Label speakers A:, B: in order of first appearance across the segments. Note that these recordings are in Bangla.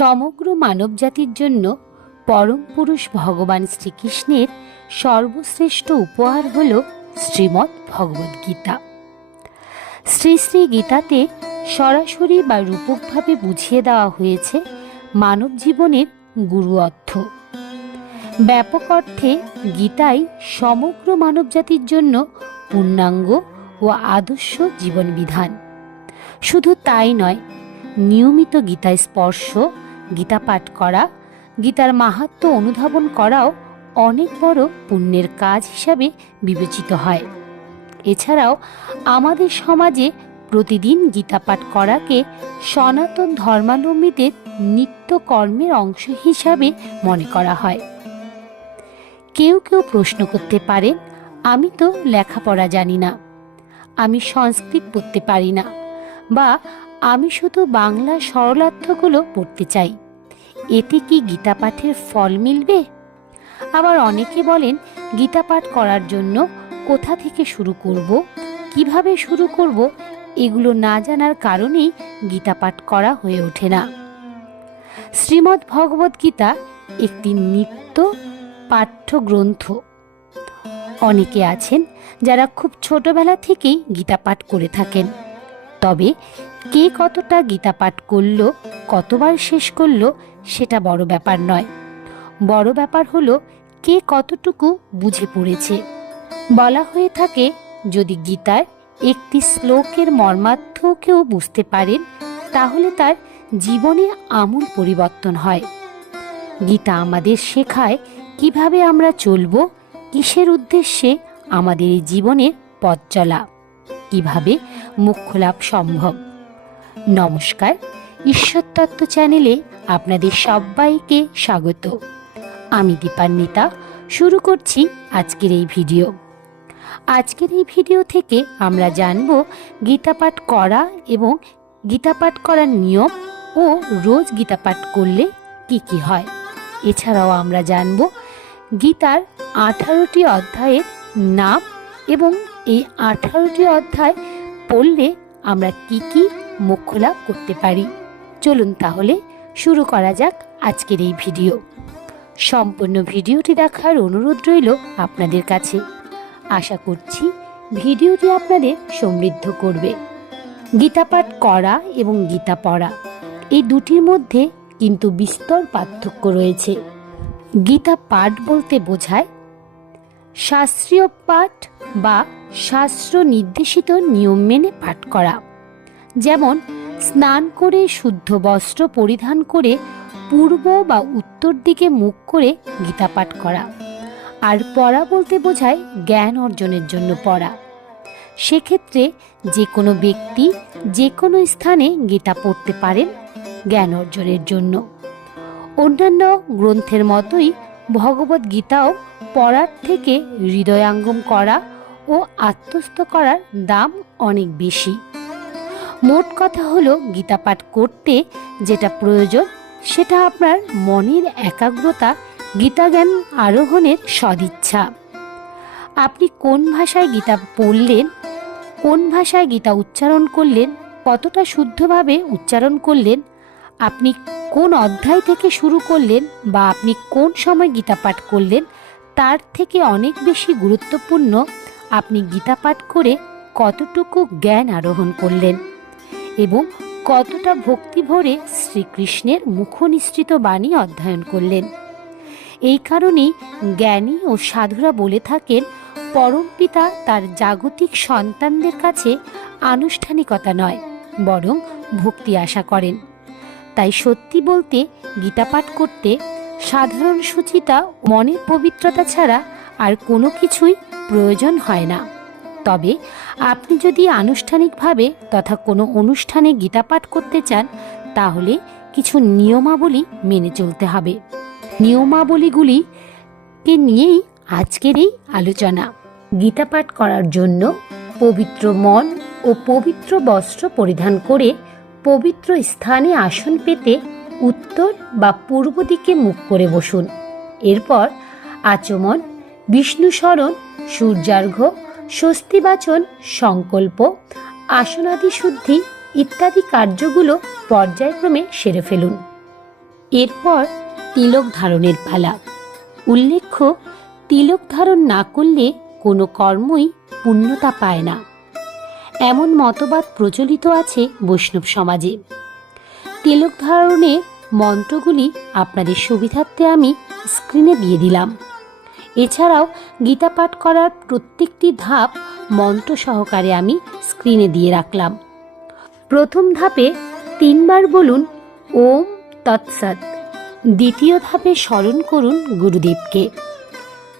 A: সমগ্র মানবজাতির জন্য পরম পুরুষ ভগবান শ্রীকৃষ্ণের সর্বশ্রেষ্ঠ উপহার হল শ্রীমৎ ভগবদ গীতা শ্রী শ্রী গীতাতে সরাসরি বা রূপকভাবে বুঝিয়ে দেওয়া হয়েছে মানব জীবনের গুরু অর্থ ব্যাপক অর্থে গীতাই সমগ্র মানবজাতির জন্য পূর্ণাঙ্গ ও আদর্শ জীবনবিধান শুধু তাই নয় নিয়মিত গীতায় স্পর্শ গীতা পাঠ করা গীতার মাহাত্ম অনুধাবন করাও অনেক বড় পুণ্যের কাজ হিসাবে বিবেচিত হয় এছাড়াও আমাদের সমাজে প্রতিদিন গীতা পাঠ করাকে সনাতন ধর্মাবলম্বীদের নিত্য কর্মের অংশ হিসাবে মনে করা হয় কেউ কেউ প্রশ্ন করতে পারেন আমি তো লেখাপড়া জানি না আমি সংস্কৃত পড়তে পারি না বা আমি শুধু বাংলা সরলার্থগুলো পড়তে চাই এতে কি গীতা পাঠের ফল মিলবে আবার অনেকে বলেন গীতা পাঠ করার জন্য কোথা থেকে শুরু করব কিভাবে শুরু করব এগুলো না জানার কারণেই গীতা পাঠ করা হয়ে ওঠে না শ্রীমদ্ ভগবত গীতা একটি নিত্য পাঠ্য গ্রন্থ অনেকে আছেন যারা খুব ছোটবেলা থেকেই গীতা পাঠ করে থাকেন তবে কে কতটা গীতা পাঠ করল কতবার শেষ করল সেটা বড় ব্যাপার নয় বড় ব্যাপার হলো কে কতটুকু বুঝে পড়েছে বলা হয়ে থাকে যদি গীতার একটি শ্লোকের মর্মার্থ কেউ বুঝতে পারেন তাহলে তার জীবনে আমূল পরিবর্তন হয় গীতা আমাদের শেখায় কিভাবে আমরা চলব কিসের উদ্দেশ্যে আমাদের এই জীবনের পথ চলা কিভাবে মুখ্য লাভ সম্ভব নমস্কার ঈশ্বরতত্ত্ব চ্যানেলে আপনাদের সবাইকে স্বাগত আমি দীপান্বিতা শুরু করছি আজকের এই ভিডিও আজকের এই ভিডিও থেকে আমরা জানব গীতাপাঠ করা এবং গীতাপাঠ করার নিয়ম ও রোজ গীতাপাঠ করলে কি কি হয় এছাড়াও আমরা জানব গীতার আঠারোটি অধ্যায়ের নাম এবং এই আঠারোটি অধ্যায় পড়লে আমরা কি কি মুখ খোলা করতে পারি চলুন তাহলে শুরু করা যাক আজকের এই ভিডিও সম্পূর্ণ ভিডিওটি দেখার অনুরোধ রইল আপনাদের কাছে আশা করছি ভিডিওটি আপনাদের সমৃদ্ধ করবে গীতাপাঠ করা এবং গীতা পড়া এই দুটির মধ্যে কিন্তু বিস্তর পার্থক্য রয়েছে গীতা পাঠ বলতে বোঝায় শাস্ত্রীয় পাঠ বা শাস্ত্র নির্দেশিত নিয়ম মেনে পাঠ করা যেমন স্নান করে শুদ্ধ বস্ত্র পরিধান করে পূর্ব বা উত্তর দিকে মুখ করে গীতা পাঠ করা আর পড়া বলতে বোঝায় জ্ঞান অর্জনের জন্য পড়া সেক্ষেত্রে যে কোনো ব্যক্তি যে কোনো স্থানে গীতা পড়তে পারেন জ্ঞান অর্জনের জন্য অন্যান্য গ্রন্থের মতোই ভগবত গীতাও পড়ার থেকে হৃদয়াঙ্গম করা ও আত্মস্থ করার দাম অনেক বেশি মোট কথা হলো গীতা পাঠ করতে যেটা প্রয়োজন সেটা আপনার মনের একাগ্রতা গীতাজ্ঞান আরোহণের সদিচ্ছা আপনি কোন ভাষায় গীতা পড়লেন কোন ভাষায় গীতা উচ্চারণ করলেন কতটা শুদ্ধভাবে উচ্চারণ করলেন আপনি কোন অধ্যায় থেকে শুরু করলেন বা আপনি কোন সময় গীতা পাঠ করলেন তার থেকে অনেক বেশি গুরুত্বপূর্ণ আপনি গীতা পাঠ করে কতটুকু জ্ঞান আরোহণ করলেন এবং কতটা ভক্তি ভরে শ্রীকৃষ্ণের মুখনিসৃত বাণী অধ্যয়ন করলেন এই কারণেই জ্ঞানী ও সাধুরা বলে থাকেন পরম পিতা তার জাগতিক সন্তানদের কাছে আনুষ্ঠানিকতা নয় বরং ভক্তি আশা করেন তাই সত্যি বলতে গীতাপাঠ করতে সাধারণ সুচিতা মনের পবিত্রতা ছাড়া আর কোনো কিছুই প্রয়োজন হয় না তবে আপনি যদি আনুষ্ঠানিকভাবে তথা কোনো অনুষ্ঠানে গীতাপাঠ করতে চান তাহলে কিছু নিয়মাবলী মেনে চলতে হবে নিয়মাবলীগুলিকে নিয়েই আজকের এই আলোচনা গীতাপাঠ করার জন্য পবিত্র মন ও পবিত্র বস্ত্র পরিধান করে পবিত্র স্থানে আসন পেতে উত্তর বা পূর্ব দিকে মুখ করে বসুন এরপর আচমন বিষ্ণু স্মরণ সূর্যার্ঘ্য স্বস্তিবাচন সংকল্প আসনাদি শুদ্ধি ইত্যাদি কার্যগুলো পর্যায়ক্রমে সেরে ফেলুন এরপর তিলক ধারণের পালা উল্লেখ্য তিলক ধারণ না করলে কোনো কর্মই পূর্ণতা পায় না এমন মতবাদ প্রচলিত আছে বৈষ্ণব সমাজে তিলক ধারণে মন্ত্রগুলি আপনাদের সুবিধার্থে আমি স্ক্রিনে দিয়ে দিলাম এছাড়াও গীতা পাঠ করার প্রত্যেকটি ধাপ মন্ত্র সহকারে আমি স্ক্রিনে দিয়ে রাখলাম প্রথম ধাপে তিনবার বলুন ওম তৎসৎ দ্বিতীয় ধাপে স্মরণ করুন গুরুদেবকে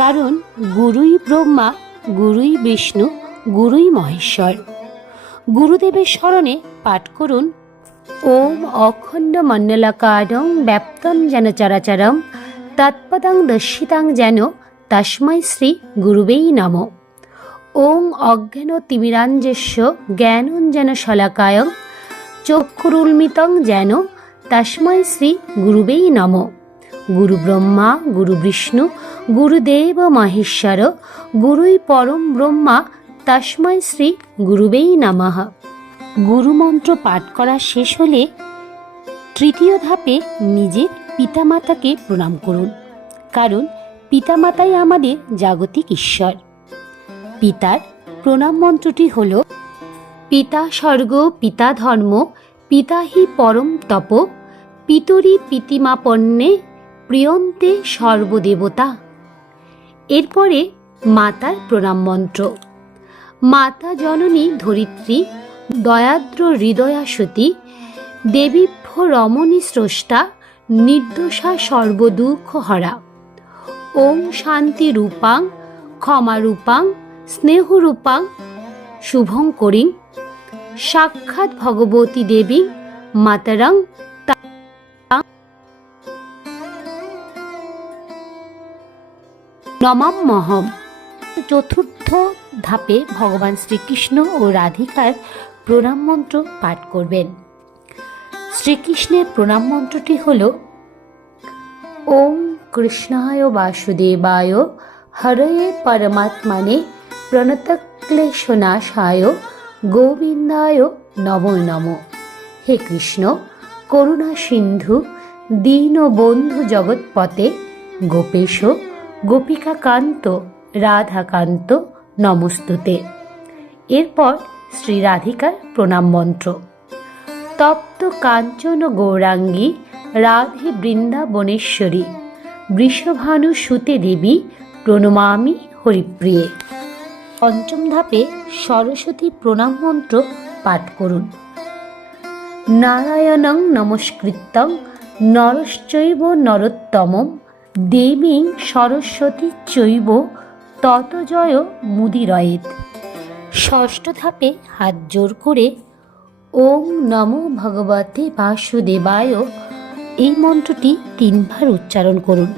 A: কারণ গুরুই ব্রহ্মা গুরুই বিষ্ণু গুরুই মহেশ্বর গুরুদেবের স্মরণে পাঠ করুন ওম অখণ্ড মন্ডলাকারং ব্যাপ্তম যেন চরাচরম তৎপদং দর্শিতাং যেন তস্মৈ শ্রী গুরুবেই নম ওং অজ্ঞান তিমিরাঞ্জস্য জ্ঞানঞ্জন শলাকায়ং চক্ষুরুল্মিতং যেন তস্মৈ শ্রী গুরুবেই নম গুরু ব্রহ্মা গুরু বিষ্ণু গুরুদেব মহেশ্বর গুরুই পরম ব্রহ্মা তস্মৈ শ্রী গুরুবেই নামাহ গুরুমন্ত্র পাঠ করা শেষ হলে তৃতীয় ধাপে নিজের পিতামাতাকে প্রণাম করুন কারণ পিতামাতাই আমাদের জাগতিক ঈশ্বর পিতার প্রণাম মন্ত্রটি হল পিতা স্বর্গ পিতা ধর্ম পিতা হি পরম তপ পিতরি পিতিমাপন্নে প্রিয়ন্তে সর্বদেবতা এরপরে মাতার প্রণাম মন্ত্র মাতা জননী ধরিত্রী দয়াদ্র হৃদয়া সতী দেবীভ্য রমণী স্রষ্টা নির্দোষা সর্বদুঃখ হরা ওম শান্তি রূপাং স্নেহ রূপাং শুভং করিং সাক্ষাৎ ভগবতী দেবী মাতারং নমাম মহম চতুর্থ ধাপে ভগবান শ্রীকৃষ্ণ ও রাধিকার প্রণাম মন্ত্র পাঠ করবেন শ্রীকৃষ্ণের প্রণাম মন্ত্রটি হল ওম কৃষ্ণায় বাসুদেবায় হরয়ে পরমাত্মনে প্রণতক্লেশনাশায় গোবিন্দায় নম নম হে কৃষ্ণ করুণা সিন্ধু দীনবন্ধু জগৎপথে গোপেশ গোপিকাকান্ত রাধাকান্ত নমস্তুতে এরপর শ্রী রাধিকার প্রণাম মন্ত্র তপ্ত কাঞ্চন গৌরাঙ্গী রাধে বৃন্দাবনেশ্বরী বৃষভানু সুতে দেবী প্রণমামি হরিপ্রিয়ে পঞ্চম ধাপে সরস্বতী প্রণাম মন্ত্র পাঠ করুন নারায়ণং নমস্কৃত্যং নরশ্চৈব নরোত্তম দেবীং সরস্বতী চৈব ততজয় মুদিরয়েত ষষ্ঠ ধাপে হাত জোর করে ওম নমো ভগবতে বাসুদেবায় এই মন্ত্রটি তিনবার উচ্চারণ করুন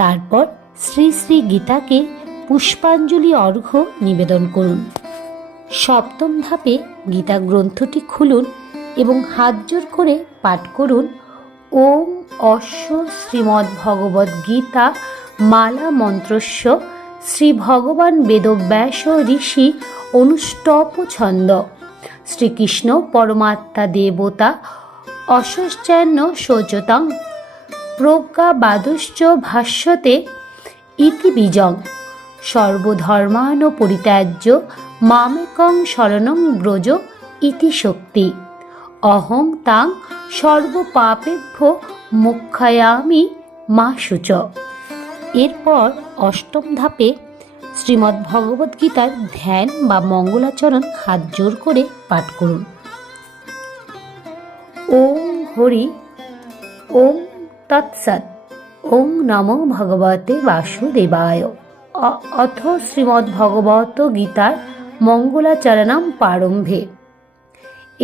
A: তারপর শ্রী শ্রী গীতাকে পুষ্পাঞ্জলি অর্ঘ্য নিবেদন করুন সপ্তম ধাপে গীতা গ্রন্থটি খুলুন এবং হাত জোর করে পাঠ করুন ওম অশ্ব শ্রীমদ্ ভগবদ্ গীতা মালা মন্ত্রস্য শ্রী ভগবান বেদব্যাস ঋষি অনুষ্টপ ছন্দ শ্রীকৃষ্ণ পরমাত্মা দেবতা অসশ্চান্ন প্রজ্ঞা প্রজ্ঞাবাদুশ্চ ভাষ্যতে ইতিবিজং সর্বধর্মান পরিত্যাজ্য মামেকং শরণং ব্রজ ইতি শক্তি অহং তাং সর্বপাপেভ্য মুখ্যায়ামি মা সূচ এরপর অষ্টম ধাপে শ্রীমদ্ ভগবদ্গীতার ধ্যান বা মঙ্গলাচরণ হাত জোর করে পাঠ করুন ওম হরি ওম তৎসৎ ওম নম ভগবতে বাসুদেবায় অথ শ্রীমদ্ভগবত গীতার মঙ্গলাচরণাম প্রারম্ভে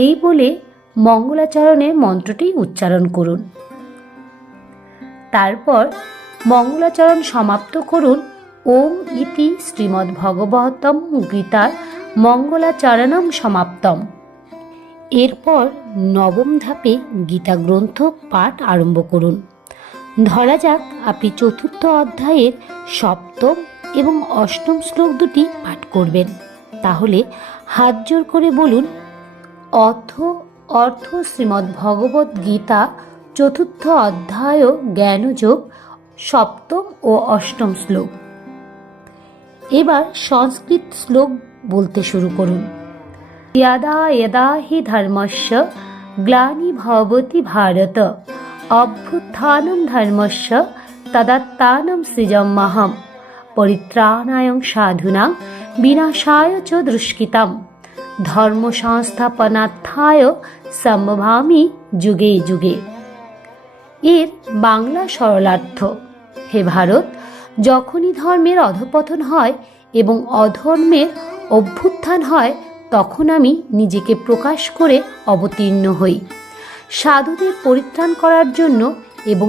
A: এই বলে মঙ্গলাচরণের মন্ত্রটি উচ্চারণ করুন তারপর মঙ্গলাচরণ সমাপ্ত করুন ওম ইতি শ্রীমদ্ভগবতম গীতার মঙ্গলাচরণম সমাপ্তম এরপর নবম ধাপে গীতা গ্রন্থ পাঠ আরম্ভ করুন ধরা যাক আপনি চতুর্থ অধ্যায়ের সপ্তম এবং অষ্টম শ্লোক দুটি পাঠ করবেন তাহলে হাত জোর করে বলুন অর্থ অর্থ শ্রীমদ্ ভগবত গীতা চতুর্থ অধ্যায় জ্ঞানযোগ সপ্তম ও অষ্টম শ্লোক এবার সংস্কৃত শ্লোক বলতে শুরু করুন यदा यदा हि धर्मस्य ग्लानि भवति भारत অভ্যুত্থানম ধর্মস্য তদাত্মানম সৃজম্মহম পরিত্রাণায়ং সাধুনাং বিনাশায় চ দুষ্কৃতাম ধর্ম সংস্থাপনার্থায় সম্ভবামি যুগে যুগে এর বাংলা সরলার্থ হে ভারত যখনই ধর্মের অধপতন হয় এবং অধর্মের অভ্যুত্থান হয় তখন আমি নিজেকে প্রকাশ করে অবতীর্ণ হই সাধুদের পরিত্রাণ করার জন্য এবং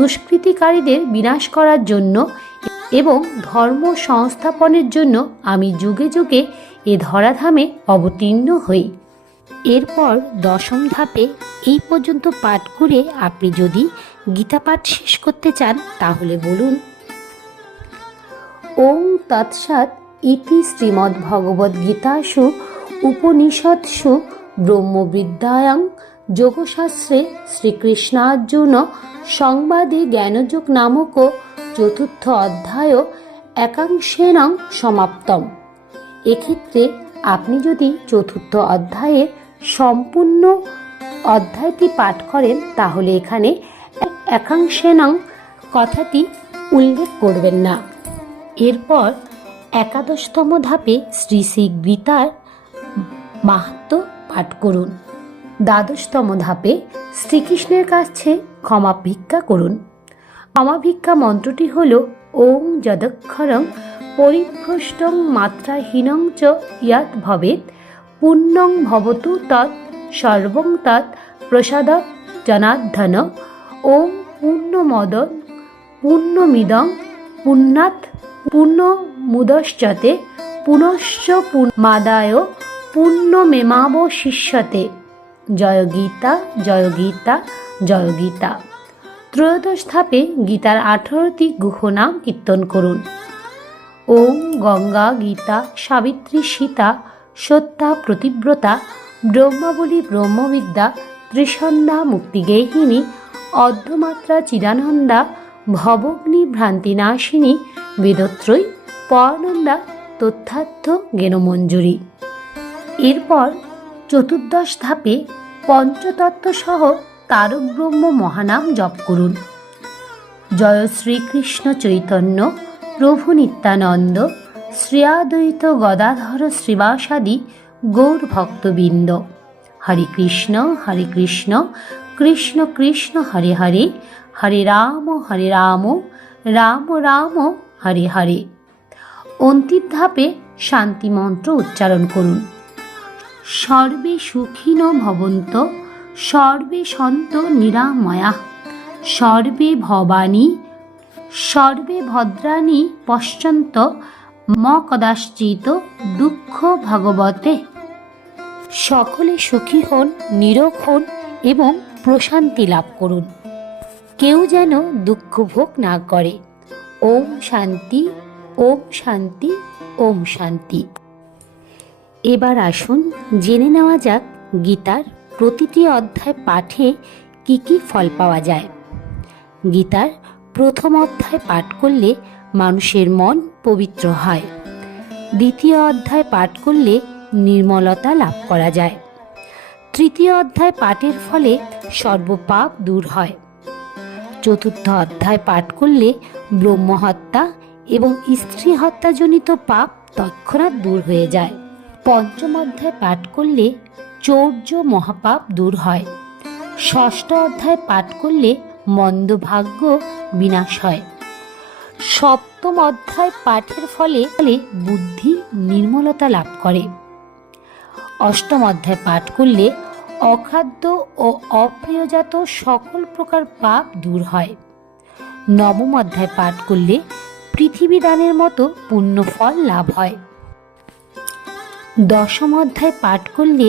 A: দুষ্কৃতিকারীদের বিনাশ করার জন্য এবং ধর্ম সংস্থাপনের জন্য আমি যুগে যুগে এ ধরাধামে অবতীর্ণ হই এরপর দশম ধাপে এই পর্যন্ত পাঠ করে আপনি যদি গীতাপাঠ শেষ করতে চান তাহলে বলুন ওং তৎসৎ ইতি শ্রীমদ্ভগবদ্গীতাসু উপনিষৎসু ব্রহ্মবিদ্যায়াং যোগশাস্ত্রে শ্রীকৃষ্ণার্জুন সংবাদে জ্ঞানযোগ নামক চতুর্থ অধ্যায় একাংশেনং সমাপ্তম এক্ষেত্রে আপনি যদি চতুর্থ অধ্যায়ে সম্পূর্ণ অধ্যায়টি পাঠ করেন তাহলে এখানে একাংশেনং কথাটি উল্লেখ করবেন না এরপর একাদশতম ধাপে শ্রী শ্রী গীতার মাহাত্ম পাঠ করুন দ্বাদশতম ধাপে শ্রীকৃষ্ণের কাছে ক্ষমা ভিক্ষা করুন ক্ষমা ভিক্ষা মন্ত্রটি হল ওম যদক্ষরং পরিভ্রষ্টং মাত্রাহীনং চ ইয়াত ভবেত পুণ্যং ভবতু তৎ সর্বং তৎ প্রসাদ জনার্ধন ওম পূর্ণমদ পূর্ণমিদং পুণ্যাৎ পূর্ণমুদশ্চতে পুনশ্চ মাদায় মেমাব শিষ্যতে জয় গীতা জয় গীতা জয় গীতা ত্রয়োদশ ধাপে গীতার আঠারোটি গুহ নাম কীর্তন করুন ওম গঙ্গা গীতা সাবিত্রী সীতা সত্যা প্রতিব্রতা ব্রহ্মাবলী ব্রহ্মবিদ্যা ত্রিসন্ধ্যা মুক্তিগেহিনী অর্ধমাত্রা চিদানন্দা ভবগ্নি ভ্রান্তিনাশিনী বেদত্রয়ী পরানন্দা তথ্যার্থ জ্ঞানমঞ্জুরী এরপর চতুর্দশ ধাপে সহ তারক ব্রহ্ম মহানাম জপ করুন জয় শ্রীকৃষ্ণ চৈতন্য প্রভু নিত্যানন্দ শ্রেয়াদ্বৈত গদাধর শ্রীবাসাদি গৌর ভক্তবৃন্দ হরে কৃষ্ণ হরে কৃষ্ণ কৃষ্ণ কৃষ্ণ হরে হরে হরে রাম হরে রাম রাম রাম হরে হরে অন্তিম ধাপে শান্তি মন্ত্র উচ্চারণ করুন সর্বে সুখিন ভবন্ত সর্বে সন্ত নিরাময়া সর্বে ভবানী সর্বে ভদ্রাণী পশ্চন্ত ম কদাশ্চিত দুঃখ ভগবতে সকলে সুখী হন নিরোগ হন এবং প্রশান্তি লাভ করুন কেউ যেন দুঃখ ভোগ না করে ওম শান্তি ওম শান্তি ওম শান্তি এবার আসুন জেনে নেওয়া যাক গীতার প্রতিটি অধ্যায় পাঠে কি কি ফল পাওয়া যায় গীতার প্রথম অধ্যায় পাঠ করলে মানুষের মন পবিত্র হয় দ্বিতীয় অধ্যায় পাঠ করলে নির্মলতা লাভ করা যায় তৃতীয় অধ্যায় পাঠের ফলে সর্বপাপ দূর হয় চতুর্থ অধ্যায় পাঠ করলে ব্রহ্মহত্যা এবং স্ত্রী হত্যাজনিত পাপ তৎক্ষণাৎ দূর হয়ে যায় পঞ্চম অধ্যায় পাঠ করলে চৌর্য মহাপাপ দূর হয় ষষ্ঠ অধ্যায় পাঠ করলে মন্দ ভাগ্য বিনাশ হয় সপ্তম অধ্যায় পাঠের ফলে ফলে বুদ্ধি নির্মলতা লাভ করে অষ্টম অধ্যায় পাঠ করলে অখাদ্য ও অপ্রিয়জাত সকল প্রকার পাপ দূর হয় নবম অধ্যায় পাঠ করলে পৃথিবী দানের মতো ফল লাভ হয় দশম অধ্যায় পাঠ করলে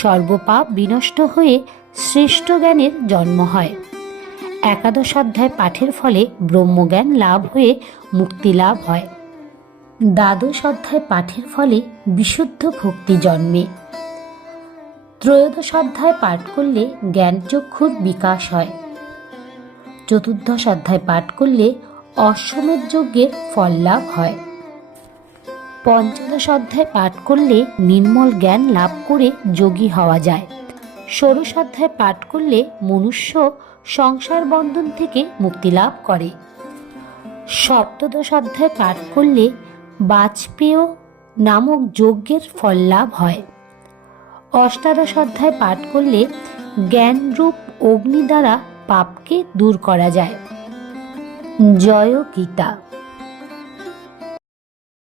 A: সর্বপাপ বিনষ্ট হয়ে শ্রেষ্ঠ জ্ঞানের জন্ম হয় একাদশ অধ্যায় পাঠের ফলে ব্রহ্মজ্ঞান লাভ হয়ে মুক্তি লাভ হয় দ্বাদশ অধ্যায় পাঠের ফলে বিশুদ্ধ ভক্তি জন্মে ত্রয়োদশ অধ্যায় পাঠ করলে জ্ঞানচক্ষুর বিকাশ হয় চতুর্দশ অধ্যায় পাঠ করলে অশ্বমের যজ্ঞের ফল লাভ হয় পঞ্চদশ অধ্যায় পাঠ করলে নির্মল জ্ঞান লাভ করে যোগী হওয়া যায় ষোড়শ অধ্যায় পাঠ করলে মনুষ্য সংসার বন্ধন থেকে মুক্তি লাভ করে সপ্তদশ অধ্যায় পাঠ করলে বাজপেয় নামক যজ্ঞের ফল লাভ হয় অষ্টাদশ অধ্যায় পাঠ করলে জ্ঞানরূপ অগ্নি দ্বারা পাপকে দূর করা যায় জয় গীতা